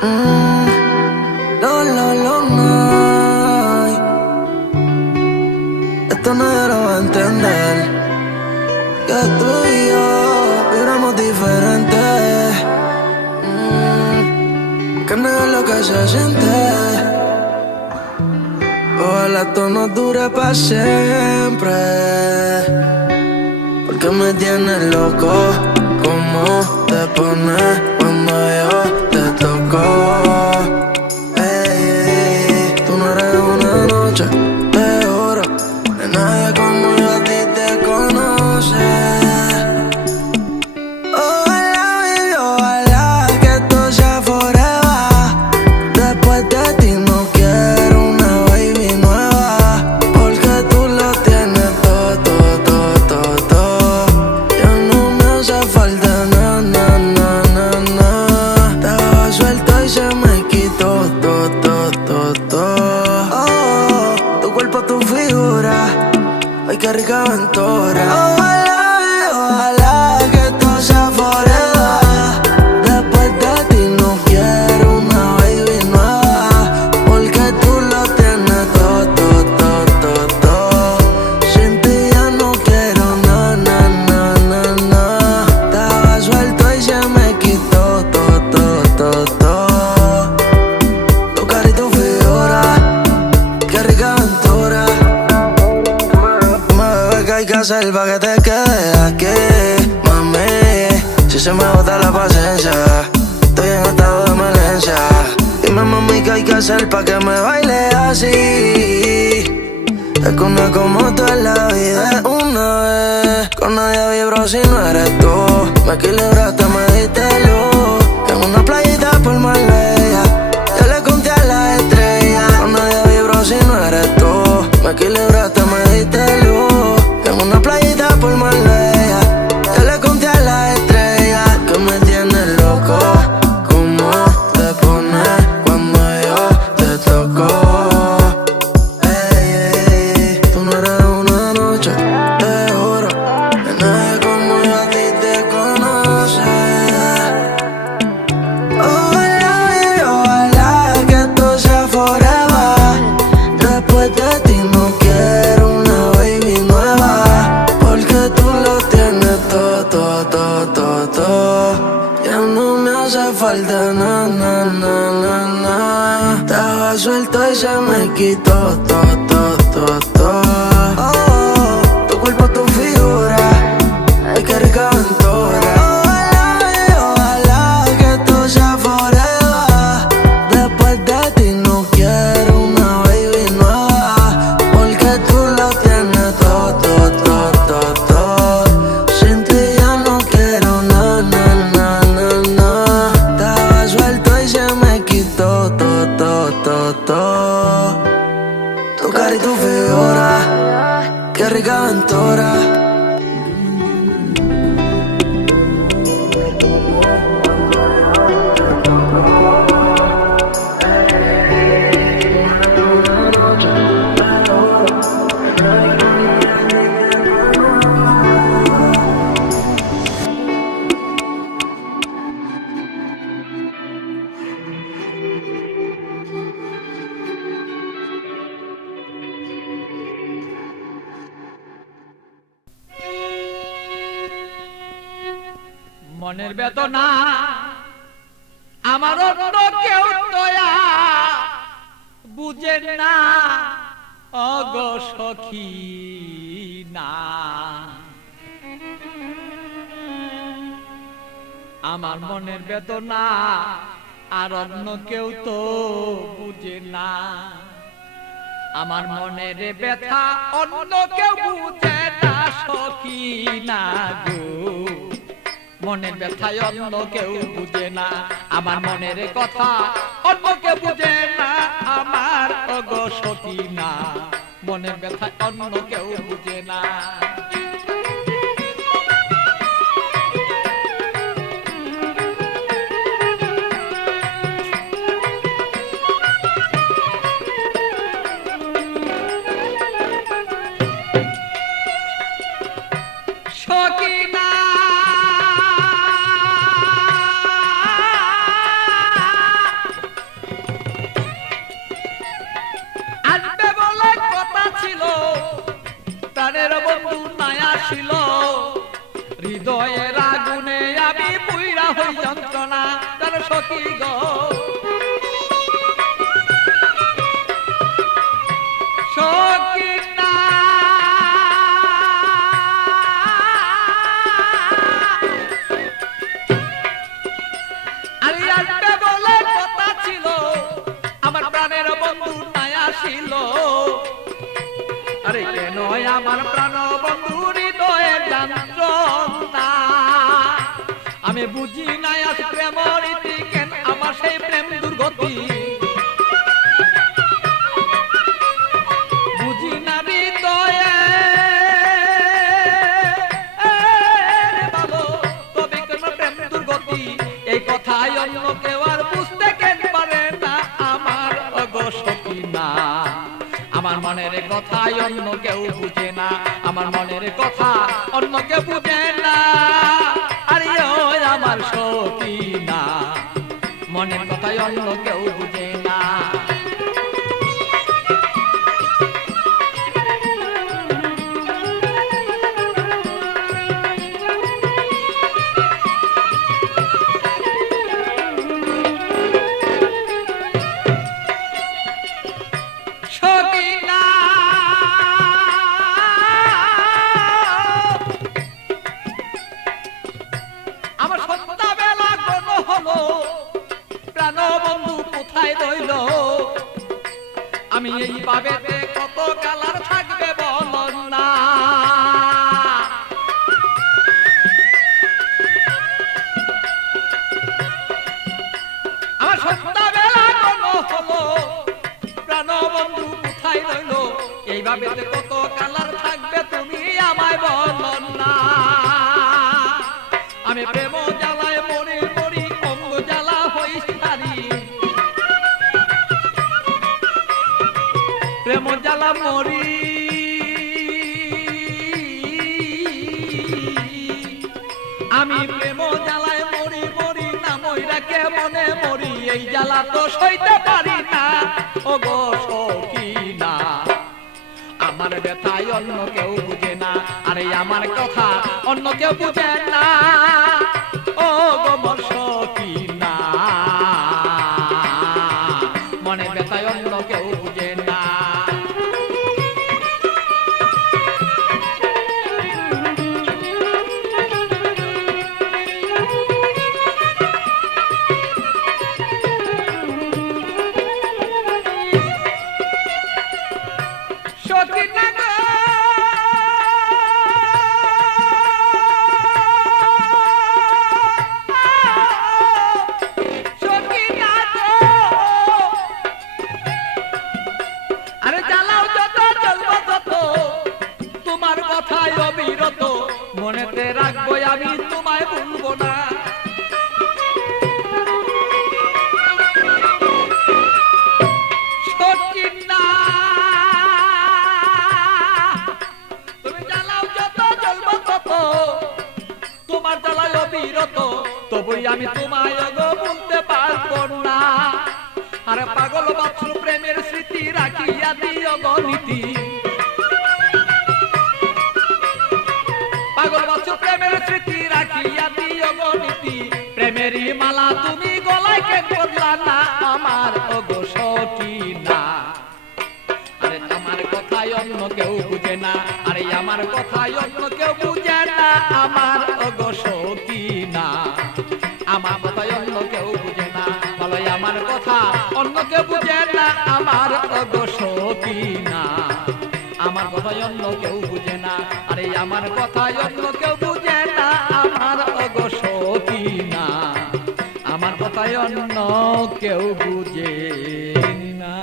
No, no, no, no. Esto nadie lo va a entender. Que tú y yo vibramos diferentes. Que no es lo que se siente. Ojalá esto no dure para siempre. Porque me tienes loco. ¿Cómo te pones cuando yo te toco? Ey, tú no eres una noche de oro. De nadie como yo a ti te conoce. Ojalá, baby, ojalá que esto sea forever. Después de ti no quiero una baby nueva. Porque tú lo tienes todo, todo, todo, todo, todo. Ya no me hace falta nada, nada, nada, nada. Estaba suelto y se me quitó todo, todo, todo, todo. Oh, tu cuerpo, tu figura. Ay, qué rica aventura. Ojalá que esto sea forever. Después de ti no quiero una baby nueva. Porque tú lo tienes todo, todo, todo, todo, todo. Sin ti ya no quiero nada, nada, nada, nada. Estaba suelto y se me quitó todo, todo, todo, todo. Tu cara y tu figura, qué rica aventura. ¿Qué hay que hacer pa' que te quedes aquí, mami? Si se me agota la paciencia, estoy en estado de emergencia. Dime, mami, ¿qué hay que hacer pa' que me baile así? Es que una como tú en la vida es una vez. Con nadie vibro si no eres tú. Me equilibraste, me diste luz. En una playita por Marbella, yo le conté a las estrellas. Con nadie vibro si no eres tú. Me equilibraste, me diste luz. En una playita por Marbella, yo le conté a las estrellas. Que me tienes loco. ¿Cómo te pones cuando yo te toco? Ey, ey, tú no eres una noche de oro. De nadie como yo a ti te conoce. Ojalá, baby, ojalá que esto sea forever. Después de ti no quiero una baby nueva. Porque tú lo tienes todo, todo, todo, todo, todo. Ya no me hace falta nada, nada, nada, nada. Estaba suelto y se me quitó todo, todo, todo, todo. Oh, tu cuerpo, tu figura, ay, qué rica aventura. Ojalá que esto sea forever. Después de ti no quiero una baby nueva. Porque tú lo tienes todo, todo, todo, todo, todo. Sin ti ya no quiero nada, nada, nada, nada. Estaba suelto y se me quitó todo, todo, todo, todo. Tu cara y tu figura, qué rica aventura. মনের বেদনা আমার অন্য কেউ দয়া বুঝে না অগ সখী না আমার মনের বেদনা আর অন্য কেউ তো বুঝে না আমার মনের ব্যথা অন্য কেউ বুঝে না সখী না গো মনের ব্যথায় অন্য কেউ বুঝে না আমার মনের কথা অন্য কেউ বুঝে না আমার ওগো সখী না মনের ব্যথায় অন্য কেউ বুঝে না সখী না হৃদয়ের আগুনে আমি পুইরা হই যন্ত্রণা তার সখী গো সখী না আরে আসবে বলে কথা ছিল আমার প্রাণের বন্ধু নাই আসিল আরে কেন আমার প্রাণ বন্ধু হৃদয়ের যন্ত্রণা আমি বুঝি নাই আজ প্রেমের রীতি কেন আমার সেই প্রেম দুর্গতি বুঝি না হৃদয়ে ভালো তবে কেন প্রেম দুর্গতি এই কথাই অন্য কেউ আর বুঝতে কেন পারে না আমার অগো সখী না আমার মনের কথা অন্য কেউ বুঝে না আমার মনের কথা অন্য কেউ বুঝে না আরে ওই আমার সখী না মনের কথা অন্য কেউ বুঝে না সখী না আমার সন্ধ্যাবেলা কোন হলো প্রাণ বন্ধু কোথায় রইল আমি এই ভাবেতে কত কালার থাকবে বল না আমার সন্ধ্যাবেলা কোন হলো প্রাণ বন্ধু কোথায় রইল এই ভাবেতে কত কালার থাকবে তুমি আমায় বল না আমি প্রেম জ্বালায় মরি মরি অঙ্গ জ্বালা হই সারি প্রেম জ্বালা মরি আমি প্রেম জ্বালায় মরি মরি না মইরাকে মনে মরি এই জ্বালা তো সইতে পারি না ও গো সখী না আমার ব্যথায় অন্য কেউ বুঝে না আরে আমার কথা অন্য কেউ বুঝে না ও গো মোর সখী না মনে ব্যথায় অন্য কেউ বুঝে না সখী না গো সখী না গো আরে জ্বালাও যত জ্বলবো তত তোমার কথায় অবিরত মনেতে রাখবো আমি তোমায় ভুলবো না সখী না তুমি জ্বালাও যত জ্বলবো তত তোমার জ্বালায় অবিরত তবুই আমি তোমায় অগো বলতে পারবো না আরে পাগল বাছুর প্রেমের স্মৃতি রাখিয়া দিও গণিতি পাগল বাছুর প্রেমের স্মৃতি রাখিয়া দিও গণিতি প্রেমেরই মালা তুমি গলায় কেন বদলা না আমার অগো সখী না আরে আমার কথাই অন্য কেউ বুঝে না আরে আমার কথাই অন্য কেউ বুঝে না আমার অগো সখী না আমার কথাই অন্য কেউ বুঝে না বলো আমার কথা অন্য কেউ বুঝে না আমার অগো সখী না আমার কথাই অন্য কেউ বুঝে না আরে আমার কথাই অন্য কেউ বুঝে না আমার অগো সখী না আমার কথাই অন্য কেউ বুঝে না